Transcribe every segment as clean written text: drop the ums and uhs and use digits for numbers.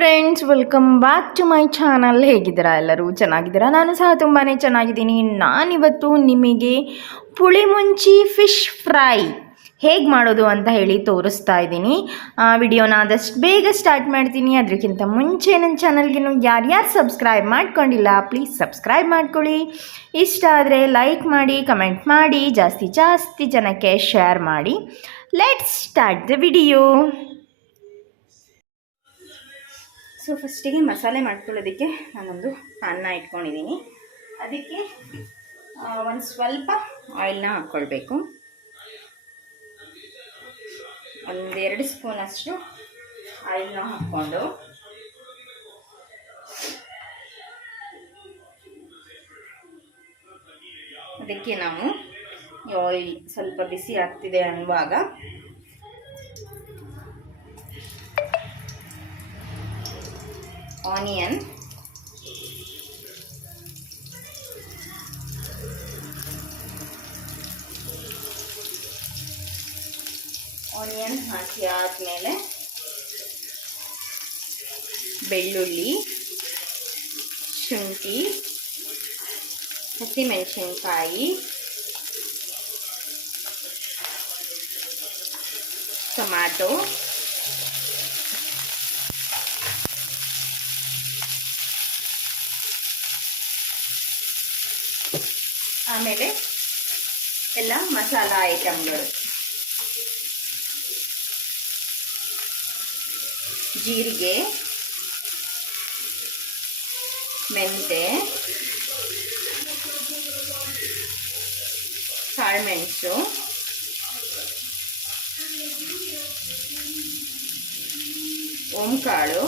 Friends, welcome back to my channel. ಹೇಗಿದ್ದೀರಾ? ಎಲ್ಲರೂ ಚೆನ್ನಾಗಿದ್ದೀರಾ? ನಾನು ಸಹ ತುಂಬಾ ಚೆನ್ನಾಗಿದ್ದೀನಿ. ನಾನಿವತ್ತು ನಿಮಗೆ ಪುಳಿಮುಂಚಿ ಫಿಶ್ ಫ್ರೈ ಹೇಗೆ ಮಾಡೋದು ಅಂತ ಹೇಳಿ ತೋರಿಸ್ತಾ ಇದ್ದೀನಿ. ವಿಡಿಯೋನ ಆದಷ್ಟು ಬೇಗ ಸ್ಟಾರ್ಟ್ ಮಾಡ್ತೀನಿ. ಅದಕ್ಕಿಂತ ಮುಂಚೆ ನನ್ನ ಚಾನಲ್ಗೆ ಯಾರ್ಯಾರು ಸಬ್ಸ್ಕ್ರೈಬ್ ಮಾಡ್ಕೊಂಡಿಲ್ಲ ಪ್ಲೀಸ್ ಸಬ್ಸ್ಕ್ರೈಬ್ ಮಾಡ್ಕೊಳ್ಳಿ. ಇಷ್ಟ ಆದರೆ ಲೈಕ್ ಮಾಡಿ, ಕಮೆಂಟ್ ಮಾಡಿ, ಜಾಸ್ತಿ ಜನಕ್ಕೆ ಶೇರ್ ಮಾಡಿ. Let's start the video. So ಫಸ್ಟಿಗೆ ಮಸಾಲೆ ಮಾಡ್ಕೊಳ್ಳೋದಕ್ಕೆ ನಾನೊಂದು ಪ್ಯಾನ್ನ ಇಟ್ಕೊಂಡಿದ್ದೀನಿ. ಅದಕ್ಕೆ ಒಂದು ಸ್ವಲ್ಪ ಆಯಿಲ್ನ ಹಾಕ್ಕೊಳ್ಬೇಕು. 1-2 ಸ್ಪೂನಷ್ಟು ಆಯಿಲ್ನ ಹಾಕ್ಕೊಂಡು ಅದಕ್ಕೆ ನಾವು ಆಯಿಲ್ ಸ್ವಲ್ಪ ಬಿಸಿ ಆಗ್ತಿದೆ ಅನ್ನುವಾಗ ಆನಿಯನ್, ಹಾಕಿ ಆದಮೇಲೆ ಬೆಳ್ಳುಳ್ಳಿ, ಶುಂಠಿ, ಹಸಿಮೆಣಸಿನ್ಕಾಯಿ, ಟೊಮ್ಯಾಟೊ, ಆಮೇಲೆ ಎಲ್ಲ ಮಸಾಲ ಐಟಮ್ಗಳು, ಜೀರಿಗೆ, ಮೆಂತೆ, ಕಾಳುಮೆಣಸು, ಓಂಕಾಳು,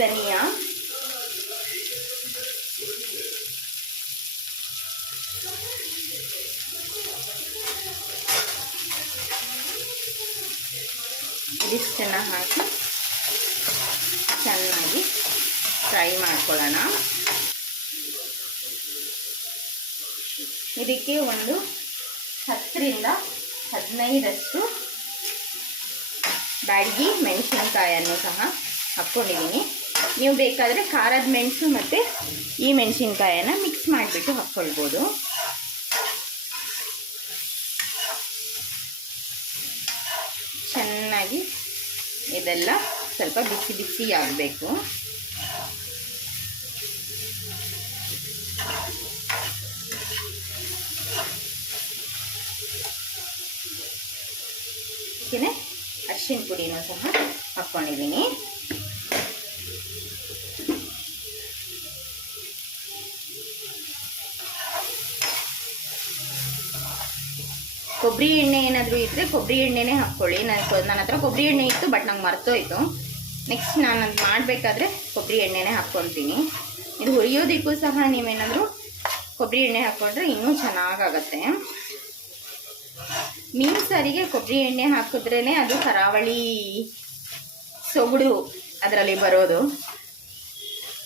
ಧನಿಯಾ, ಇದಿಷ್ಟನ್ನು ಹಾಕಿ ಚೆನ್ನಾಗಿ ಫ್ರೈ ಮಾಡ್ಕೊಳ್ಳೋಣ. ಇದಕ್ಕೆ ಒಂದು 10-15 ಬ್ಯಾಡಗಿ ಮೆಣಸಿನ್ಕಾಯನ್ನು ಸಹ ಹಾಕ್ಕೊಂಡಿದ್ದೀನಿ. ನೀವು ಬೇಕಾದರೆ ಖಾರದ ಮೆಣಸು ಮತ್ತು ಈ ಮೆಣಸಿನ್ಕಾಯನ್ನು ಮಿಕ್ಸ್ ಮಾಡಿಬಿಟ್ಟು ಹಾಕ್ಕೊಳ್ಬೋದು. ಚೆನ್ನಾಗಿ ಇದೆಲ್ಲ ಸ್ವಲ್ಪ ಬಿಸಿ ಆಗಬೇಕು. ಇದಕ್ಕೆ ಅರಿಶಿನ ಪುಡಿನೂ ಸಹ ಹಾಕ್ಕೊಂಡಿದ್ದೀನಿ. ಕೊಬ್ಬರಿ ಎಣ್ಣೆ ಏನಾದರೂ ಇದ್ದರೆ ಕೊಬ್ಬರಿ ಎಣ್ಣೆನೇ ಹಾಕ್ಕೊಳ್ಳಿ. ನನ್ನ ಹತ್ರ ಕೊಬ್ಬರಿ ಎಣ್ಣೆ ಇತ್ತು, ಬಟ್ ನಂಗೆ ಮರ್ತೋಯ್ತು. ನೆಕ್ಸ್ಟ್ ನಾನು ಅದು ಮಾಡಬೇಕಾದ್ರೆ ಕೊಬ್ಬರಿ ಎಣ್ಣೆನೇ ಹಾಕ್ಕೊತೀನಿ. ಇದು ಹುರಿಯೋದಕ್ಕೂ ಸಹ ನೀವೇನಾದರೂ ಕೊಬ್ಬರಿ ಎಣ್ಣೆ ಹಾಕ್ಕೊಂಡ್ರೆ ಇನ್ನೂ ಚೆನ್ನಾಗಾಗತ್ತೆ. ಮೀನು ಸಾರಿಗೆ ಕೊಬ್ಬರಿ ಎಣ್ಣೆ ಹಾಕಿದ್ರೇ ಅದು ಕರಾವಳಿ ಸೊಗಡು ಅದರಲ್ಲಿ ಬರೋದು.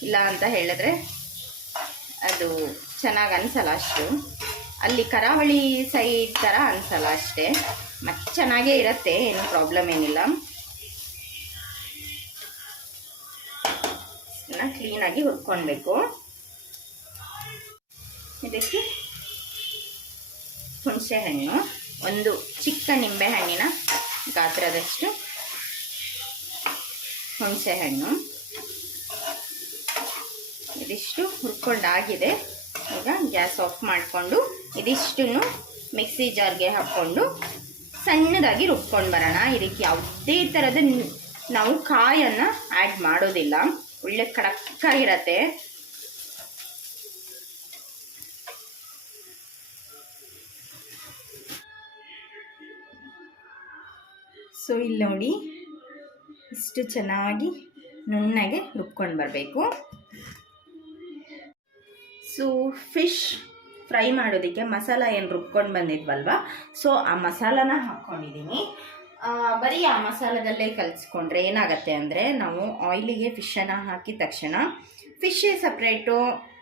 ಇಲ್ಲ ಅಂತ ಹೇಳಿದ್ರೆ ಅದು ಚೆನ್ನಾಗಿ ಅನಿಸಲ್ಲ ಅಷ್ಟು. ಅಲ್ಲಿ ಕರಾವಳಿ ಸೈಡ್ ಥರ ಅನಿಸಲ್ಲ ಅಷ್ಟೇ. ಮತ್ತೆ ಚೆನ್ನಾಗೇ ಇರುತ್ತೆ, ಏನು ಪ್ರಾಬ್ಲಮ್ ಏನಿಲ್ಲ. ಕ್ಲೀನಾಗಿ ಹುರ್ಕೊಳ್ಬೇಕು. ಇದಕ್ಕೆ ಹುಣಸೆ ಹಣ್ಣು, ಒಂದು ಚಿಕ್ಕ ನಿಂಬೆ ಹಣ್ಣಿನ ಗಾತ್ರದಷ್ಟು ಹುಣಸೆ ಹಣ್ಣು, ಇದಿಷ್ಟು ಹುರ್ಕೊಂಡಾಗಿದೆ. ಈಗ ಗ್ಯಾಸ್ ಆಫ್ ಮಾಡಿಕೊಂಡು ಇದಿಷ್ಟನ್ನು ಮಿಕ್ಸಿ ಜಾರ್ಗೆ ಹಾಕ್ಕೊಂಡು ಸಣ್ಣದಾಗಿ ರುಬ್ಕೊಂಡು ಬರೋಣ. ಇದಕ್ಕೆ ಯಾವುದೇ ಥರದ ನಾವು ಕಾಯನ್ನು ಆ್ಯಡ್ ಮಾಡೋದಿಲ್ಲ. ಒಳ್ಳೆ ಕಡಕ್ಕಾಗಿರತ್ತೆ. ಸೊ ಇಲ್ಲಿ ನೋಡಿ, ಇಷ್ಟು ಚೆನ್ನಾಗಿ ನುಣ್ಣಗೆ ರುಬ್ಕೊಂಡು ಬರಬೇಕು. ಸೊ ಫಿಶ್ ಫ್ರೈ ಮಾಡೋದಕ್ಕೆ ಮಸಾಲ ಏನು ರುಬ್ಕೊಂಡು ಬಂದಿದ್ವಲ್ವ, ಸೊ ಆ ಮಸಾಲಾನ ಹಾಕ್ಕೊಂಡಿದ್ದೀನಿ. ಬರೀ ಆ ಮಸಾಲದಲ್ಲೇ ಕಲಿಸ್ಕೊಂಡ್ರೆ ಏನಾಗುತ್ತೆ ಅಂದರೆ, ನಾವು ಆಯಿಲಿಗೆ ಫಿಶನ್ನು ಹಾಕಿದ ತಕ್ಷಣ ಫಿಶ್ಶೇ ಸಪ್ರೇಟು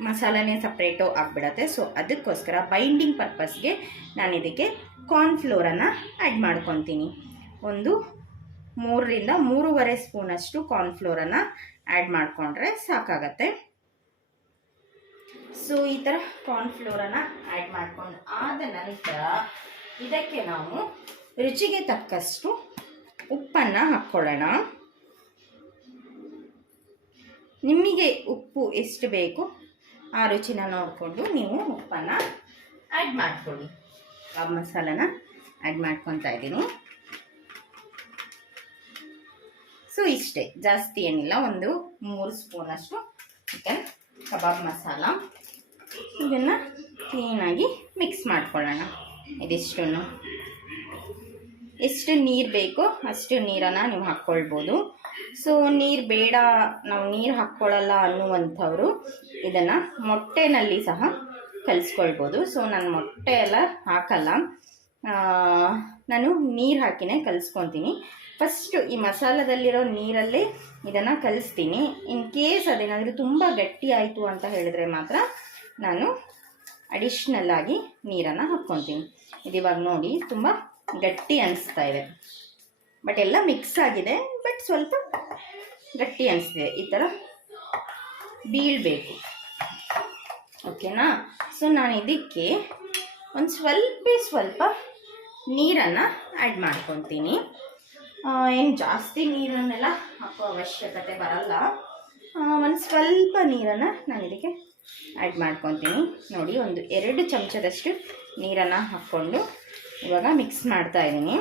ಮಸಾಲನೇ ಸಪ್ರೇಟು ಆಗಿಬಿಡತ್ತೆ. ಸೊ ಅದಕ್ಕೋಸ್ಕರ ಬೈಂಡಿಂಗ್ ಪರ್ಪಸ್ಗೆ ನಾನು ಇದಕ್ಕೆ ಕಾರ್ನ್ಫ್ಲೋರನ್ನು ಆ್ಯಡ್ ಮಾಡ್ಕೊತೀನಿ. ಒಂದು 3ರಿಂದ 3.5 ಸ್ಪೂನಷ್ಟು ಕಾರ್ನ್ಫ್ಲೋರನ್ನು ಆ್ಯಡ್ ಮಾಡಿಕೊಂಡ್ರೆ ಸಾಕಾಗತ್ತೆ. ಸೊ ಈ ಥರ ಕಾರ್ನ್ಫ್ಲೋರನ್ನು ಆ್ಯಡ್ ಮಾಡ್ಕೊಂಡು ಆದ ನಂತರ ಇದಕ್ಕೆ ನಾವು ರುಚಿಗೆ ತಕ್ಕಷ್ಟು ಉಪ್ಪನ್ನು ಹಾಕ್ಕೊಳ್ಳೋಣ. ನಿಮಗೆ ಉಪ್ಪು ಎಷ್ಟು ಬೇಕು ಆ ರುಚಿನ ನೋಡಿಕೊಂಡು ನೀವು ಉಪ್ಪನ್ನು ಆ್ಯಡ್ ಮಾಡ್ಕೊಳ್ಳಿ. ಕಬಾಬ್ ಮಸಾಲನ ಆ್ಯಡ್ ಮಾಡ್ಕೊತಾ ಇದ್ದೀನಿ. ಸೊ ಇಷ್ಟೇ, ಜಾಸ್ತಿ ಏನಿಲ್ಲ, ಒಂದು 3 ಸ್ಪೂನಷ್ಟು ಚಿಕನ್ ಕಬಾಬ್ ಮಸಾಲ. ಇದನ್ನು ಕ್ಲೀನಾಗಿ ಮಿಕ್ಸ್ ಮಾಡ್ಕೊಳ್ಳೋಣ. ಇದಿಷ್ಟನ್ನು ಎಷ್ಟು ನೀರು ಬೇಕೋ ಅಷ್ಟು ನೀರನ್ನು ನೀವು ಹಾಕ್ಕೊಳ್ಬೋದು. ಸೊ ನೀರು ಬೇಡ, ನಾವು ನೀರು ಹಾಕ್ಕೊಳ್ಳಲ್ಲ ಅನ್ನುವಂಥವ್ರು ಇದನ್ನು ಮೊಟ್ಟೆನಲ್ಲಿ ಸಹ ಕಲಿಸ್ಕೊಳ್ಬೋದು. ಸೊ ನಾನು ಮೊಟ್ಟೆ ಎಲ್ಲ ಹಾಕಲ್ಲ, ನಾನು ನೀರು ಹಾಕಿನೇ ಕಲಿಸ್ಕೊತೀನಿ. ಫಸ್ಟು ಈ ಮಸಾಲದಲ್ಲಿರೋ ನೀರಲ್ಲೇ ಇದನ್ನು ಕಲಿಸ್ತೀನಿ. ಇನ್ ಕೇಸ್ ಅದೇನಾದರೂ ತುಂಬ ಗಟ್ಟಿ ಆಯಿತು ಅಂತ ಹೇಳಿದ್ರೆ ಮಾತ್ರ ನಾನು ಅಡಿಷ್ನಲ್ ಆಗಿ ನೀರನ್ನು ಹಾಕ್ಕೊತೀನಿ. ಇದಿವಾಗ ನೋಡಿ ತುಂಬ ಗಟ್ಟಿ ಅನಿಸ್ತಾ ಇದೆ, ಬಟ್ ಎಲ್ಲ ಮಿಕ್ಸ್ ಆಗಿದೆ, ಬಟ್ ಸ್ವಲ್ಪ ಗಟ್ಟಿ ಅನಿಸ್ತಿದೆ. ಈ ಥರ ಬೀಳಬೇಕು, ಓಕೆನಾ? ಸೊ ನಾನು ಇದಕ್ಕೆ ಒಂದು ಸ್ವಲ್ಪ ನೀರನ್ನು ಆ್ಯಡ್ ಮಾಡ್ಕೊತೀನಿ. ಏನು ಜಾಸ್ತಿ ನೀರನ್ನೆಲ್ಲ ಹಾಕೋ ಅವಶ್ಯಕತೆ ಬರಲ್ಲ. ಒಂದು ಸ್ವಲ್ಪ ನೀರನ್ನು ನಾನು ಇದಕ್ಕೆ ಆ್ಯಡ್ ಮಾಡ್ಕೊತೀನಿ. ನೋಡಿ, ಒಂದು 2 ಚಮಚದಷ್ಟು ನೀರನ್ನು ಹಾಕ್ಕೊಂಡು ಇವಾಗ ಮಿಕ್ಸ್ ಮಾಡ್ತಾ ಇದ್ದೀನಿ.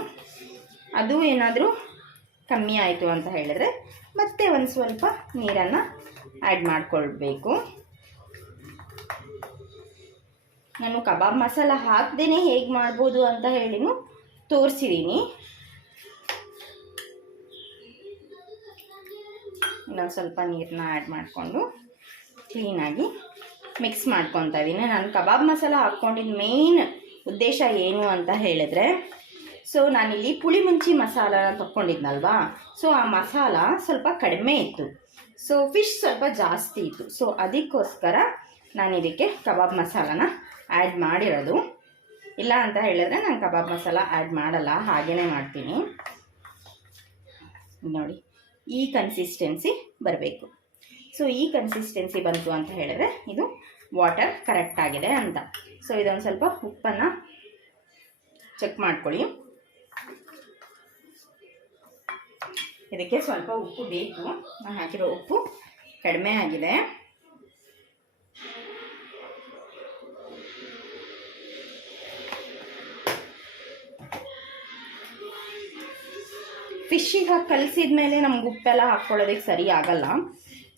ಅದು ಏನಾದರೂ ಕಮ್ಮಿ ಆಯಿತು ಅಂತ ಹೇಳಿದ್ರೆ ಮತ್ತೆ ಒಂದು ಸ್ವಲ್ಪ ನೀರನ್ನು ಆ್ಯಡ್ ಮಾಡಿಕೊಳ್ಬೇಕು. ನಾನು ಕಬಾಬ್ ಮಸಾಲ ಹಾಕದೇ ಹೇಗೆ ಮಾಡ್ಬೋದು ಅಂತ ಹೇಳಿನೂ ತೋರಿಸಿದ್ದೀನಿ. ಇನ್ನೊಂದು ಸ್ವಲ್ಪ ನೀರನ್ನ ಆ್ಯಡ್ ಮಾಡಿಕೊಂಡು ಕ್ಲೀನಾಗಿ ಮಿಕ್ಸ್ ಮಾಡ್ಕೊತಾ ಇದ್ದೀನಿ. ನಾನು ಕಬಾಬ್ ಮಸಾಲ ಹಾಕ್ಕೊಂಡಿದ್ದ ಮೇಯ್ನ್ ಉದ್ದೇಶ ಏನು ಅಂತ ಹೇಳಿದ್ರೆ, ಸೊ ನಾನಿಲ್ಲಿ ಪುಳಿ ಮುಂಚಿ ಮಸಾಲ ತಗೊಂಡಿದ್ನಲ್ವಾ, ಸೊ ಆ ಮಸಾಲ ಸ್ವಲ್ಪ ಕಡಿಮೆ ಇತ್ತು, ಸೊ ಫಿಶ್ ಸ್ವಲ್ಪ ಜಾಸ್ತಿ ಇತ್ತು. ಸೊ ಅದಕ್ಕೋಸ್ಕರ ನಾನು ಇದಕ್ಕೆ ಕಬಾಬ್ ಮಸಾಲನ ಆ್ಯಡ್ ಮಾಡಿರೋದು. ಇಲ್ಲ ಅಂತ ಹೇಳಿದ್ರೆ ನಾನು ಕಬಾಬ್ ಮಸಾಲ ಆ್ಯಡ್ ಮಾಡಲ್ಲ, ಹಾಗೇ ಮಾಡ್ತೀನಿ. ನೋಡಿ, ಈ ಕನ್ಸಿಸ್ಟೆನ್ಸಿ ಬರಬೇಕು. ಸೊ ಈ ಕನ್ಸಿಸ್ಟೆನ್ಸಿ ಬಂತು ಅಂತ ಹೇಳಿದ್ರೆ ಇದು ವಾಟರ್ ಕರೆಕ್ಟ್ ಆಗಿದೆ ಅಂತ. ಸೊ ಇದೊಂದು ಸ್ವಲ್ಪ ಉಪ್ಪನ್ನು ಚೆಕ್ ಮಾಡ್ಕೊಳ್ಳಿ. ಇದಕ್ಕೆ ಸ್ವಲ್ಪ ಉಪ್ಪು ಬೇಕು, ನಾನು ಹಾಕಿರೋ ಉಪ್ಪು ಕಡಿಮೆ ಆಗಿದೆ. ಫಿಶ್ಶಿಗೆ ಹಾಕಿ ಕಲಿಸಿದ ಮೇಲೆ ನಮ್ಗೆ ಉಪ್ಪೆಲ್ಲ ಹಾಕ್ಕೊಳ್ಳೋದಕ್ಕೆ ಸರಿ ಆಗಲ್ಲ.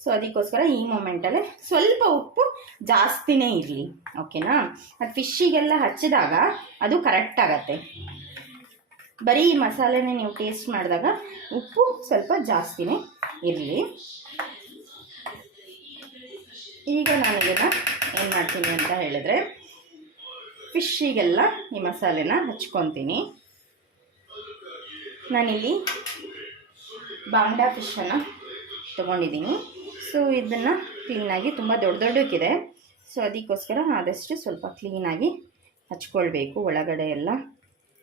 ಸೊ ಅದಕ್ಕೋಸ್ಕರ ಈ ಮೊಮೆಂಟಲ್ಲೇ ಸ್ವಲ್ಪ ಉಪ್ಪು ಜಾಸ್ತಿನೇ ಇರಲಿ, ಓಕೆನಾ? ಅದು ಫಿಶ್ಶಿಗೆಲ್ಲ ಹಚ್ಚಿದಾಗ ಅದು ಕರೆಕ್ಟ್ ಆಗತ್ತೆ. ಬರೀ ಈ ಮಸಾಲೆನೇ ನೀವು ಟೇಸ್ಟ್ ಮಾಡಿದಾಗ ಉಪ್ಪು ಸ್ವಲ್ಪ ಜಾಸ್ತಿನೇ ಇರಲಿ. ಈಗ ನಾನು ಇದನ್ನು ಏನು ಮಾಡ್ತೀನಿ ಅಂತ ಹೇಳಿದ್ರೆ, ಫಿಶ್ಶಿಗೆಲ್ಲ ಈ ಮಸಾಲೆನ ಹಚ್ಕೊತೀನಿ. ನಾನಿಲ್ಲಿ ಬಾಂಗ್ಡಾ ಫಿಶನ್ನು ತೊಗೊಂಡಿದ್ದೀನಿ. ಸೊ ಇದನ್ನು ಕ್ಲೀನಾಗಿ ತುಂಬ ದೊಡ್ಡಕ್ಕಿದೆ, ಸೊ ಅದಕ್ಕೋಸ್ಕರ ಆದಷ್ಟು ಸ್ವಲ್ಪ ಕ್ಲೀನಾಗಿ ಹಚ್ಕೊಳ್ಬೇಕು, ಒಳಗಡೆ ಎಲ್ಲ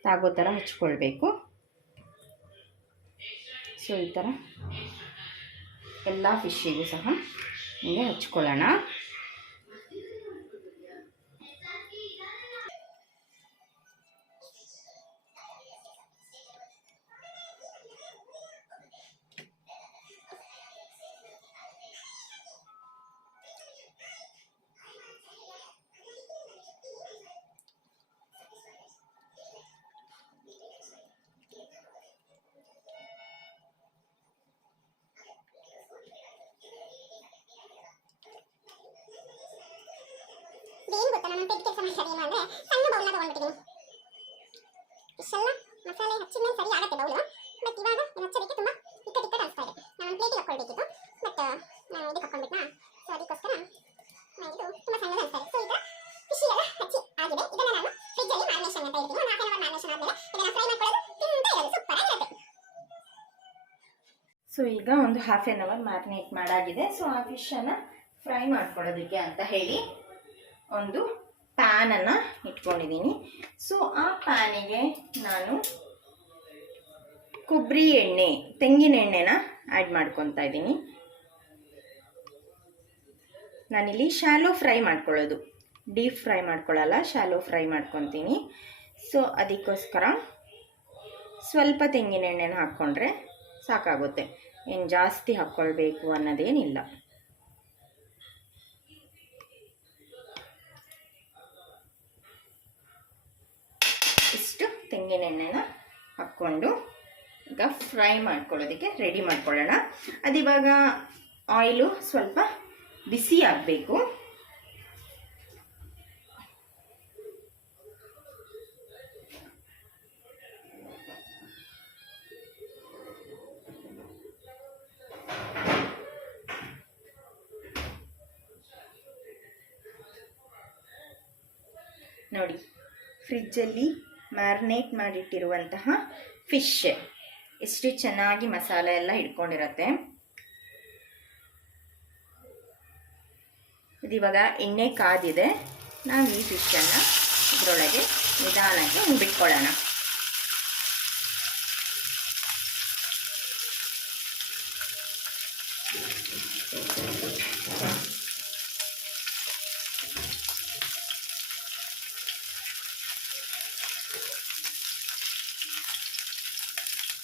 ತಾಗೋ ಥರ ಹಚ್ಕೊಳ್ಬೇಕು. ಸೊ ಈ ಥರ ಎಲ್ಲ ಫಿಶ್ಶಿಗೂ ಸಹ ಹೀಗೆ ಹಚ್ಕೊಳ್ಳೋಣ. ಏನು ಗೊತ್ತಾ, ನಾನು ಪೆಟ್ಟು ಕೆಲಸ ಮಾಡ್ತಾರೆ ಏನು ಅಂದರೆ ಸಣ್ಣ ಬೌಲ್ನ ತೊಗೊಂಡ್ಬಿಟ್ಟಿದ್ದೀನಿ. ಇಷ್ಟೆಲ್ಲ ಮಸಾಲೆ ಹಚ್ಚಿದ್ಮೇಲೆ ಸರಿ ಆಗುತ್ತೆ ಬೌಲು, ಬಟ್ ಇವಾಗ ಹಚ್ಚೋದಕ್ಕೆ ತುಂಬ ಇಕ್ಕಟ್ಟು ಅನಿಸ್ತಾ ಇದೆ. ನಾನು ಪ್ಲೇಟಿಗೆ ಹಾಕ್ಕೊಳ್ಬೇಕಿತ್ತು, ಬಟ್ ನಾನು ಇದಕ್ಕೆ ಹಾಕ್ಕೊಂಡ್ಬಿಟ್ನಾ. ಸೊ ಅದಕ್ಕೋಸ್ಕರ ಇದು ತುಂಬ ಸಣ್ಣದು ಅನಿಸ್ತಾ ಇದೆ. ಸೊ ಈಗ ಫಿಶ್ ಎಲ್ಲ ಹಚ್ಚಿ ಆಗಿದೆ. ಇದನ್ನು ನಾನು ಫ್ರಿಜ್ಜಲ್ಲಿ ಮ್ಯಾರಿನೇಷನ್ ಅಂತ ಇರ್ತೀನಿ. ಒಂದು ಹಾಫ್ ಆನ್ ಅವರ್ ಮ್ಯಾರಿನೇಷನ್ ಆದಮೇಲೆ ಇದನ್ನು ಫ್ರೈ ಮಾಡ್ಕೊಳ್ಳೋದು ತಿಂತಾ ಇರೋದು ಸೂಪರ್ ಆಗಿರುತ್ತೆ. ಸೊ ಈಗ ಒಂದು ಹಾಫ್ ಆನ್ ಅವರ್ ಮ್ಯಾರಿನೇಟ್ ಮಾಡಾಗಿದೆ. ಸೊ ಆ ಫಿಶನ್ನು ಫ್ರೈ ಮಾಡ್ಕೊಳ್ಳೋದಕ್ಕೆ ಅಂತ ಹೇಳಿ ಒಂದು ಪ್ಯಾನನ್ನು ಇಟ್ಕೊಂಡಿದ್ದೀನಿ. ಸೊ ಆ ಪ್ಯಾನಿಗೆ ನಾನು ಕೊಬ್ಬರಿ ಎಣ್ಣೆ, ತೆಂಗಿನ ಎಣ್ಣೆನ ಆ್ಯಡ್ ಮಾಡ್ಕೊತಾ ಇದ್ದೀನಿ. ನಾನಿಲ್ಲಿ ಶಾಲೋ ಫ್ರೈ ಮಾಡ್ಕೊಳ್ಳೋದು, ಡೀಪ್ ಫ್ರೈ ಮಾಡ್ಕೊಳ್ಳಲ್ಲ, ಶಾಲೋ ಫ್ರೈ ಮಾಡ್ಕೊತೀನಿ. ಸೊ ಅದಕ್ಕೋಸ್ಕರ ಸ್ವಲ್ಪ ತೆಂಗಿನ ಎಣ್ಣೆನ ಹಾಕ್ಕೊಂಡ್ರೆ ಸಾಕಾಗುತ್ತೆ, ಏನು ಜಾಸ್ತಿ ಹಾಕ್ಕೊಳ್ಬೇಕು ಅನ್ನೋದೇನಿಲ್ಲ. ಇಷ್ಟು ತೆಂಗಿನ ಎಣ್ಣೆನ ಹಾಕ್ಕೊಂಡು ಈಗ ಫ್ರೈ ಮಾಡ್ಕೊಳ್ಳೋದಕ್ಕೆ ರೆಡಿ ಮಾಡ್ಕೊಳ್ಳೋಣ. ಅದಿವಾಗ ಆಯಿಲು ಸ್ವಲ್ಪ ಬಿಸಿ ಆಗಬೇಕು. ನೋಡಿ, ಫ್ರಿಜ್ಜಲ್ಲಿ ಮ್ಯಾರಿನೇಟ್ ಮಾಡಿಟ್ಟಿರುವಂತಹ ಫಿಶ್ ಎಷ್ಟು ಚೆನ್ನಾಗಿ ಮಸಾಲೆ ಎಲ್ಲ ಹಿಡ್ಕೊಂಡಿರತ್ತೆ. ಇದಿವಾಗ ಎಣ್ಣೆ ಕಾದಿದೆ. ನಾವು ಈ ಫಿಶನ್ನು ಇದರೊಳಗೆ ನಿಧಾನಕ್ಕೆ ಬಿಟ್ಕೊಳ್ಳೋಣ.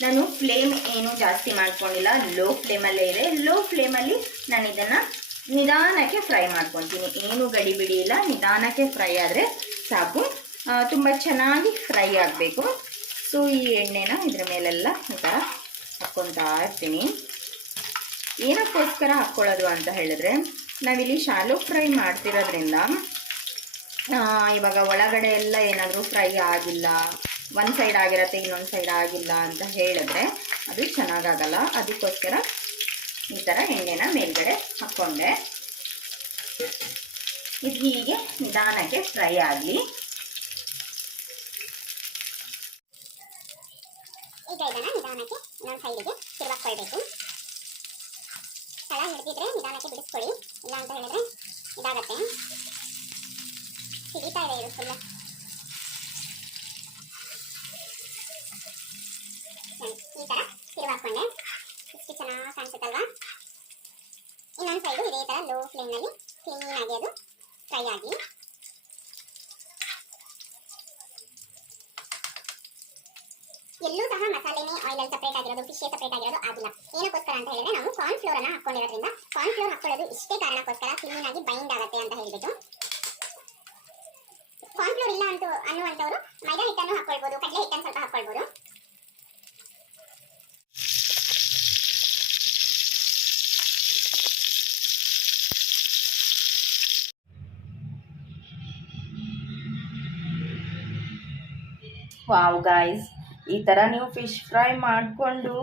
ನಾನು ಫ್ಲೇಮ್ ಏನು ಜಾಸ್ತಿ ಮಾಡ್ಕೊಂಡಿಲ್ಲ, ಲೋ ಫ್ಲೇಮಲ್ಲೇ ಇದೆ. ಲೋ ಫ್ಲೇಮಲ್ಲಿ ನಾನು ಇದನ್ನು ನಿಧಾನಕ್ಕೆ ಫ್ರೈ ಮಾಡ್ಕೊತೀನಿ. ಏನು ಗಡಿಬಿಡಿ ಇಲ್ಲ, ನಿಧಾನಕ್ಕೆ ಫ್ರೈ ಆದರೆ ಸಾಕು. ತುಂಬ ಚೆನ್ನಾಗಿ ಫ್ರೈ ಆಗಬೇಕು. ಸೊ ಈ ಎಣ್ಣೆನ ಇದ್ರ ಮೇಲೆಲ್ಲ ಈ ಥರ ಹಾಕ್ಕೊತಾ ಇರ್ತೀನಿ. ಏನಕ್ಕೋಸ್ಕರ ಹಾಕ್ಕೊಳ್ಳೋದು ಅಂತ ಹೇಳಿದ್ರೆ, ನಾವಿಲ್ಲಿ ಶಾಲೋ ಫ್ರೈ ಮಾಡ್ತಿರೋದ್ರಿಂದ ಇವಾಗ ಒಳಗಡೆ ಎಲ್ಲ ಏನಾದರೂ ಫ್ರೈ ಆಗಿಲ್ಲ, ಒಂದು ಸೈಡ್ ಆಗಿರತ್ತೆ ಇನ್ನೊಂದು ಸೈಡ್ ಆಗಿಲ್ಲ ಅಂತ ಹೇಳಿದ್ರೆ ಅದು ಚೆನ್ನಾಗಾಗಲ್ಲ. ಅದಕ್ಕೋಸ್ಕರ ಈ ಥರ ಎಣ್ಣೆನ ಮೇಲ್ಗಡೆ ಹಾಕ್ಕೊಂಡೆ. ಇದು ಹೀಗೆ ನಿಧಾನಕ್ಕೆ ಫ್ರೈ ಆಗಲಿ. ಈಗ ಇದನ್ನು ನಿಧಾನಕ್ಕೆ ಇನ್ನೊಂದು ಸೈಡಿಗೆ ತಿರುಗಿಸ್ಕೊಳ್ಬೇಕು. ತಳ ಹಿಡಿದಿದ್ರೆ ನಿಧಾನಕ್ಕೆ ಬಿಡಿಸ್ಕೊಳ್ಳಿ, ಇಲ್ಲ ಅಂತ ಹೇಳಿದ್ರೆ ಇದಾಗತ್ತೆ. ಸಿಡಿತಾ ಇದೆ ಇದು ಫುಲ್. ಈ ಥರ ತಿರುಗಾಕೊಂಡೆ, ಎಷ್ಟು ಚೆನ್ನಾಗಿ ಕಾಣಿಸುತ್ತಲ್ವಾ. ಇನ್ನೊಂದು ಸೈಡು ಇದೇ ಥರ ಲೋ ಫ್ಲೇಮ್ನಲ್ಲಿ ಕ್ಲೀನಾಗಿ ಅದು ಫ್ರೈ ಆಗಲಿ. ಎಲ್ಲೂ ಸಹ ಮಸಾಲೆನೇ ಆಯಿಲಲ್ಲಿ ಸಪ್ರೇಟ್ ಆಗಿರೋದು, ಫಿಶ್ ಸಪ್ರೇಟ್ ಆಗಿರೋದು ಆಗಿಲ್ಲ. ಏನಕ್ಕೋಸ್ಕರ ಅಂತ ಹೇಳಿದ್ರೆ ನಾವು ಕಾರ್ನ್ ಫ್ಲೋರ್ ಅನ್ನ ಹಾಕೊಂಡಿರೋದ್ರಿಂದ, ಕಾರ್ನ್ ಫ್ಲೋರ್ ಹಾಕೊಳ್ಳೋದು ಇಷ್ಟೇ ಕಾರಣಕ್ಕೋಸ್ಕರ ಕ್ಲೀನಾಗಿ ಬೈಂಡ್ ಆಗುತ್ತೆ ಅಂತ ಹೇಳಿಬಿಟ್ಟು. ಕಾರ್ನ್ ಫ್ಲೋರ್ ಇಲ್ಲ ಅನ್ನುವಂಥವ್ರು ಮೈದಾ ಹಿಟ್ಟನ್ನು ಹಾಕೊಳ್ಬೋದು, ಕಡಲೆ ಹಿಟ್ಟನ್ನು ಸ್ವಲ್ಪ ಹಾಕೊಳ್ಬೋದು. ವಾವ್ ಗಾಯ್ಸ್, ಈ ಥರ ನೀವು ಫಿಶ್ ಫ್ರೈ ಮಾಡಿಕೊಂಡು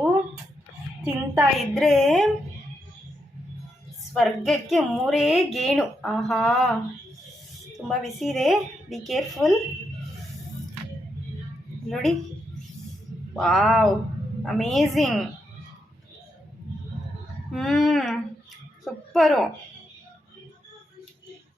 ತಿಂತಾ ಇದ್ದರೆ ಸ್ವರ್ಗಕ್ಕೆ ಮೂರೇ ಗೇಣು. ಆಹಾ, ತುಂಬ ಬಿಸಿ ಇದೆ, ಬಿ ಕೇರ್ಫುಲ್. ನೋಡಿ, ವಾವ್, ಅಮೇಝಿಂಗ್. ಸೂಪರು.